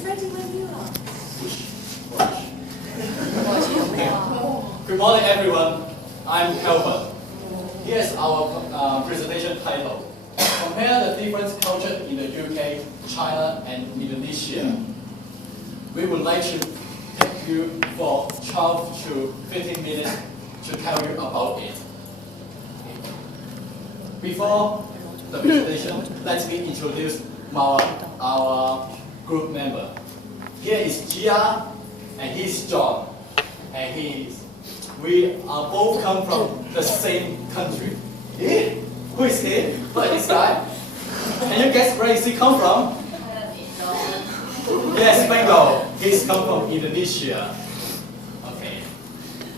It's ready when you are. Good morning, everyone. I'm Kelvin. Here's our presentation title. Compare the different cultures in the UK, China, and Indonesia. We would like to take you for 12 to 15 minutes to tell you about it. Before the presentation, let me introduce our group member. Here is Jiya, and he's Jhon, and we are both come from the same country. Eh? Who is he? Who is this guy? Can you guess where is he come from? Yes, bingo. He's come from Indonesia. Okay.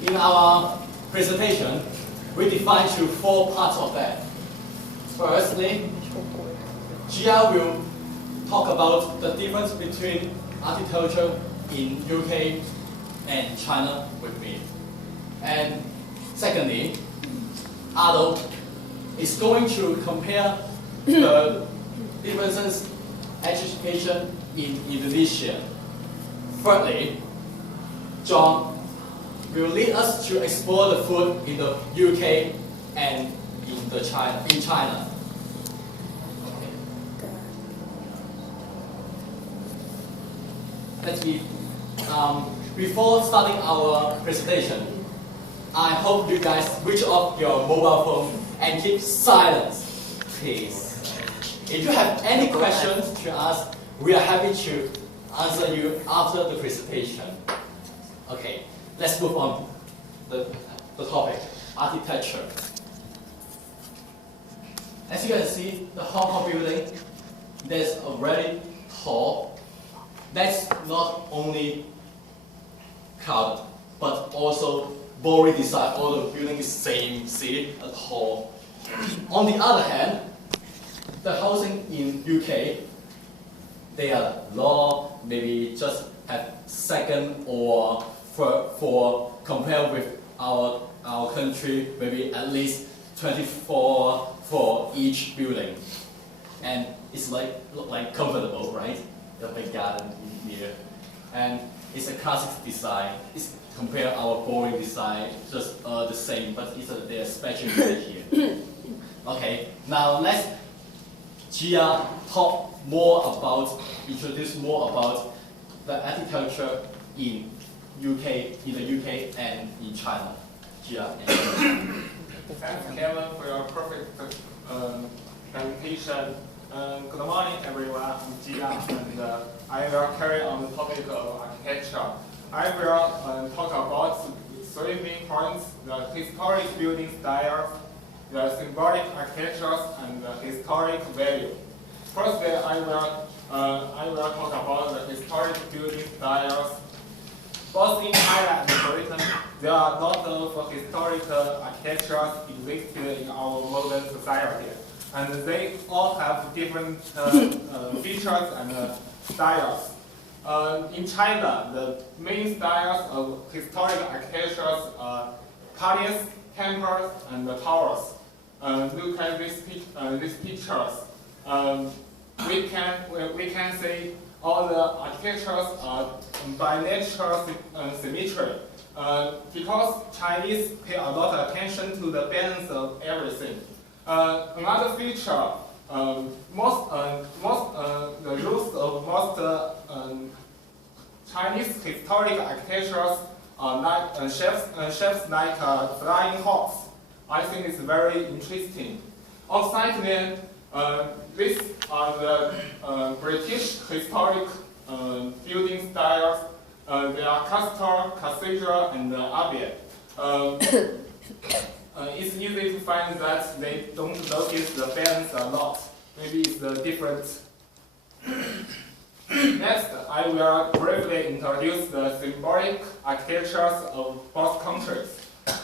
In our presentation, we define to 4 parts of that. Firstly, Jiya will talk about the difference between agriculture in UK and China with me. And secondly, Aldo is going to compare the differences education in Indonesia. Thirdly, Jhon will lead us to explore the food in the UK and in China. Let me, before starting our presentation, I hope you guys switch off your mobile phone and keep silence, please. If you have any questions to ask, we are happy to answer you after the presentation. Okay, let's move on to the topic, architecture. As you can see, the Hong Kong building, that's already tall. That's not only crowded, but also boring design. All the building is same, see, tall. On the other hand, the housing in UK, they are low, maybe just at second or third floor, compared with our country, maybe at least 24 for each building. And it's look like comfortable, right? The big garden in here. And it's a classic design. It's compare our boring design, just the same, but they're special here. Okay, now let's Jiya introduce more about the agriculture in the UK and in China. Jiya. Thanks, Kevin, for your perfect presentation. Good morning, everyone. I'm Jiya, and I will carry on the topic of architecture. I will talk about 3 main points: the historic building styles, the symbolic architectures, and the historic value. Firstly, I will talk about the historic building styles. Both in China and Britain, there are lots of historic architectures existing in our modern society, and they all have different features and styles. In China, the main styles of historic architectures are palaces, temples, and towers. Look at these pictures. We can see all the architectures are by natural symmetry. Because Chinese pay a lot of attention to the balance of everything. Another feature, the roots of most Chinese historic architectures are like shapes like flying hawks. I think it's very interesting. Outside these are the British historic building styles. They are castle, cathedral, and abbey. It's easy to find that they don't notice the balance a lot. Maybe it's different. Next, I will briefly introduce the symbolic architectures of both countries.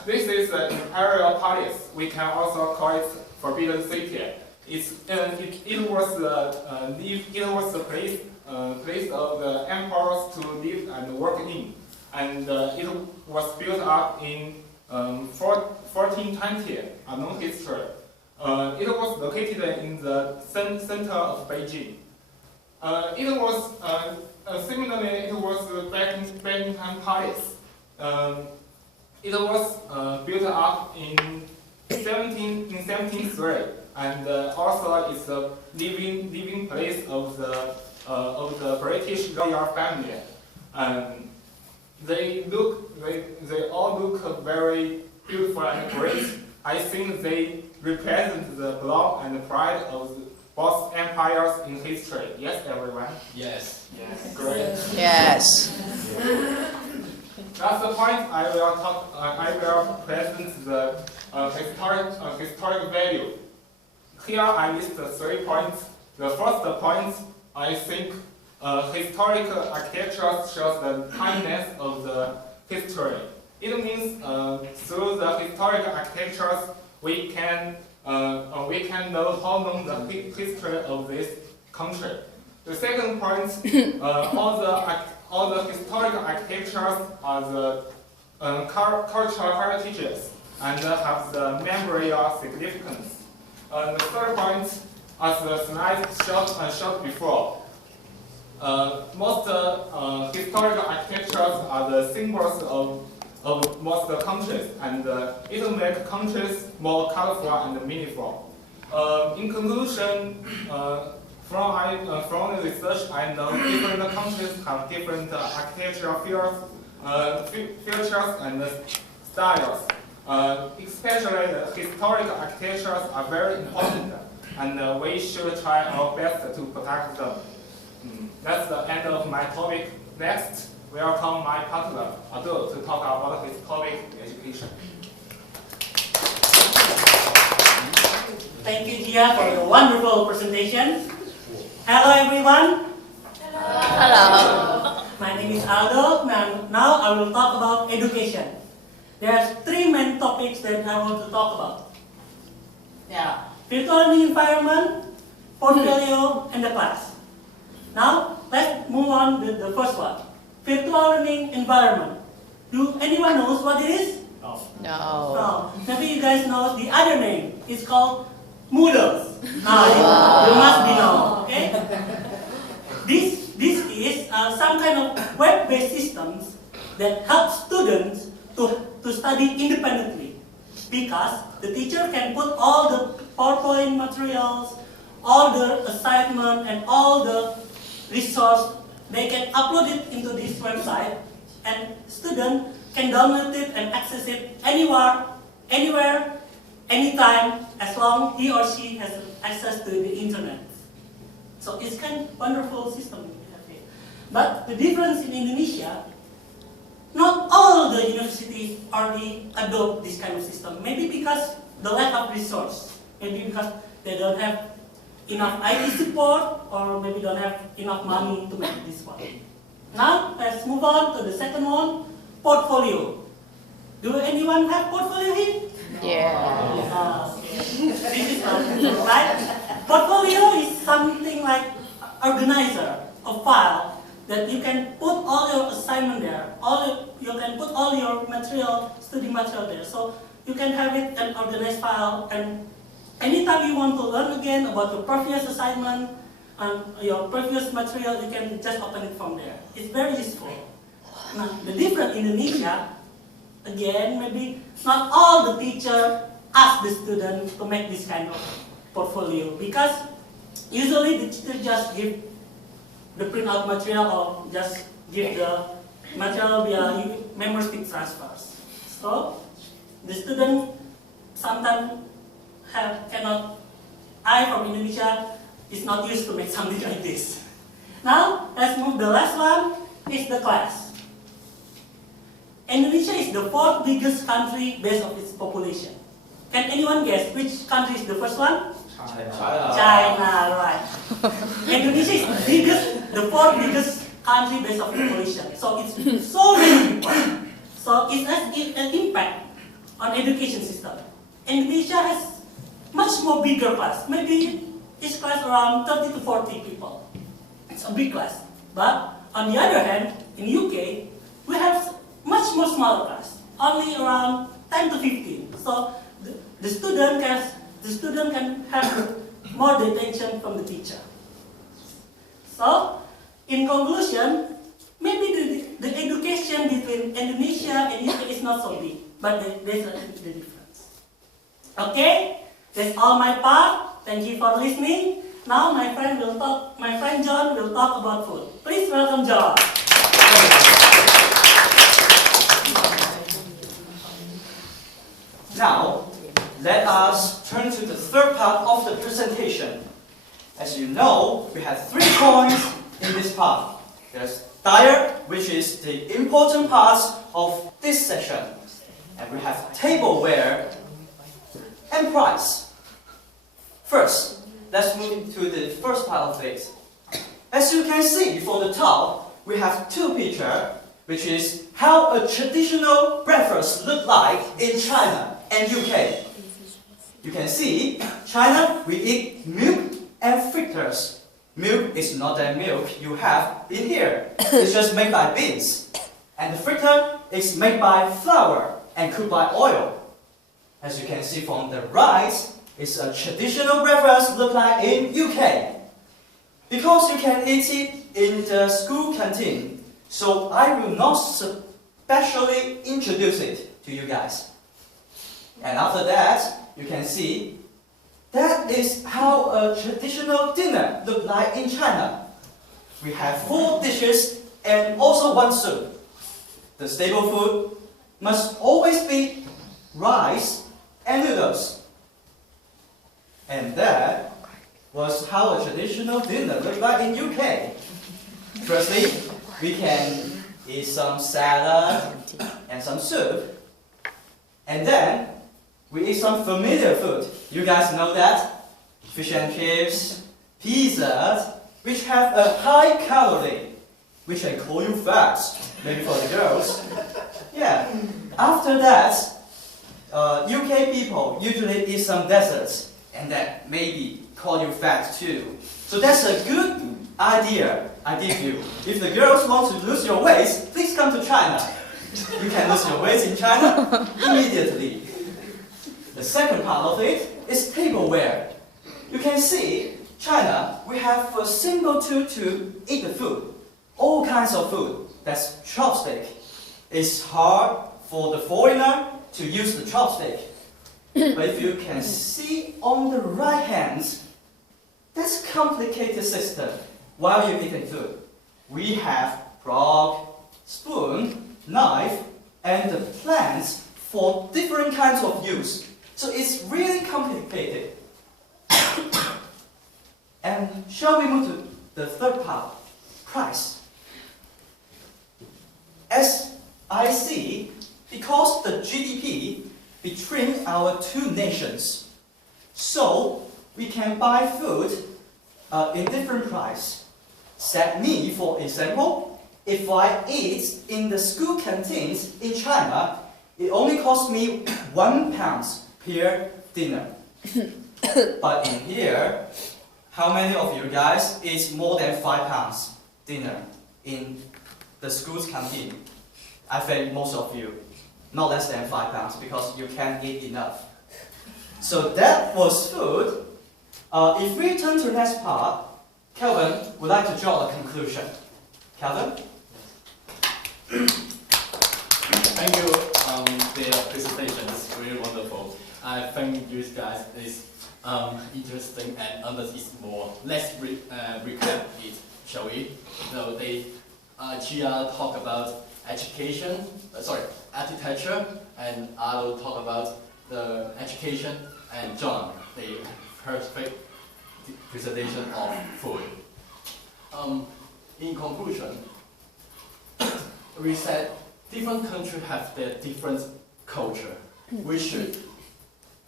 This is the Imperial Palace. We can also call it Forbidden City. It was the place of the emperors to live and work in, and it was built up in 1420, a known history. It was located in the center of Beijing. It was similarly. It was back in time Paris. It was built up in 1703, and also it's a living place of the British royal family. They all look very beautiful and great. I think they represent the blood and pride of both empires in history. Yes, everyone? Yes. Yes. Great. Yes. That's the point I will talk. I will present the historic value. Here I list 3 points. The first point, I think, historical architecture shows the timeless of the history. It means through the historical architectures we can know how long the history of this country. The second point, all the historical architectures are the cultural heritages and have the memorial significance. The third point, as the slide showed before, most historical architectures are the symbols of most countries, and it makes countries more colorful and meaningful. In conclusion, from the research, I know different countries have different architectural features and styles. Especially the historical architectures are very important, and we should try our best to protect them. That's the end of my topic. Next, welcome my partner, Aldo, to talk about his topic, education. Thank you, Jiya, for your wonderful presentation. Hello, everyone. Hello. My name is Aldo, and now I will talk about education. There are 3 main topics that I want to talk about. Virtual learning environment, portfolio, and the class. Now, let's move on with the first one. Virtual learning environment. Do anyone knows what it is? No. No. Maybe you guys know the other name. It's called Moodle. Now, you must be know, okay? This is some kind of web-based systems that help students to study independently, because the teacher can put all the PowerPoint materials, all the assignment, and all the resource. They can upload it into this website, and student can download it and access it anywhere, anytime, as long he or she has access to the internet. So it's kind of wonderful system we have here. But the difference in Indonesia, not all the universities already adopt this kind of system. Maybe because the lack of resource, maybe because they don't have enough IT support, or maybe don't have enough money to make this one. Now, let's move on to the second one, portfolio. Do anyone have portfolio here? Yeah. This is right. Portfolio is something like organizer, a file that you can put all your assignment there. You can put all your material, study material there. So you can have it an organized file, and anytime you want to learn again about your previous assignment and your previous material, you can just open it from there. It's very useful. Now, the difference in Indonesia, again, maybe not all the teacher ask the student to make this kind of portfolio, because usually the teacher just give the printout material or just give the material via memory stick transfers. So the student sometimes cannot. I from Indonesia is not used to make something like this. Now let's move. The last one is the class. Indonesia is the 4th biggest country based on its population. Can anyone guess which country is the first one? China, right. Indonesia is the 4th biggest country based on population. So it's so many people. So it has an impact on education system. Indonesia has much more bigger class. Maybe each class around 30 to 40 people. It's a big class. But on the other hand, in UK, we have much more smaller class, only around 10 to 15. So the student can have more attention from the teacher. So, in conclusion, maybe the education between Indonesia and UK is not so big, but there's a difference. Okay, that's all my part. Thank you for listening. Now my friend John will talk about food. Please welcome John. Now, let us turn to the third part of the presentation. As you know, we have 3 points in this part. There's diet, which is the important part of this session. And we have tableware and price. First, let's move to the first part of it. As you can see for the top, we have 2 pictures, which is how a traditional breakfast look like in China and UK. You can see, China, we eat milk and fritters. Milk is not that milk you have in here. It's just made by beans. And the fritter is made by flour and cooked by oil. As you can see from the right, it's a traditional breakfast look like in UK. Because you can eat it in the school canteen, so I will not specially introduce it to you guys. And after that, you can see that is how a traditional dinner look like in China. We have 4 dishes and also 1 soup. The staple food must always be rice and noodles. And that was how a traditional dinner looked like in UK. Firstly, we can eat some salad and some soup. And then, we eat some familiar food. You guys know that? Fish and chips, pizzas, which have a high calorie, which I call you fat, maybe for the girls. Yeah. After that, UK people usually eat some desserts, and that maybe call you fat too. So that's a good idea I give you. If the girls want to lose your weight, please come to China. You can lose your weight in China immediately. The second part of it is tableware. You can see, China, we have a simple tool to eat the food. All kinds of food. That's chopstick. It's hard for the foreigner to use the chopstick. But if you can see on the right hand, that's a complicated system while you're eating food. We have fork, spoon, knife, and the plants for different kinds of use. So it's really complicated. And shall we move to the third part, price? As I see, because the GDP between our 2 nations, so we can buy food in different price. Set me, for example, if I eat in the school canteens in China, it only costs me £1 per dinner. But in here, how many of you guys eat more than £5 dinner in the school's canteen? I think most of you, not less than £5 because you can't eat enough. So that was food. If we turn to the next part, Kelvin would like to draw a conclusion. Kelvin? Thank you. Their presentation is really wonderful. I think you guys is interesting and understand more. Let's recap it, shall we? So they, Jiya talk about education, architecture, and Aldo talk about the education, and Jhon, the perfect presentation of food. In conclusion, we said different countries have their different culture. We should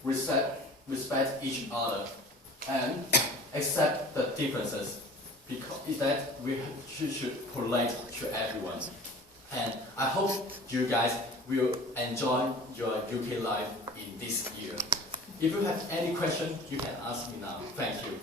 respect each other and accept the differences, because that we should polite to everyone. And I hope you guys will enjoy your UK life in this year. If you have any question, you can ask me now. Thank you.